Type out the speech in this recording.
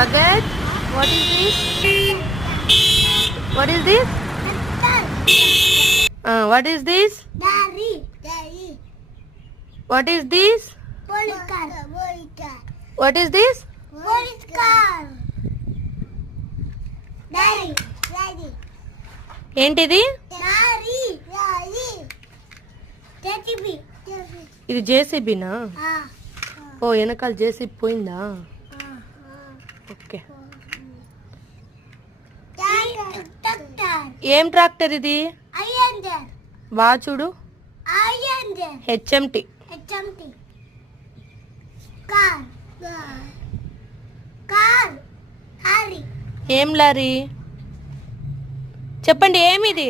Bucket. What is this? What is this? What is this? What is this? What is this? ఏంటిది? ఇది జేసీబీనా? ఓ వెనకాల జేసీబీ పోయిందా? ఓకే. ఏం ట్రాక్టర్ ఇది? బాగా చూడు. హెచ్ఎంటి. ఏం లారీ? చెప్పండి ఏమిది?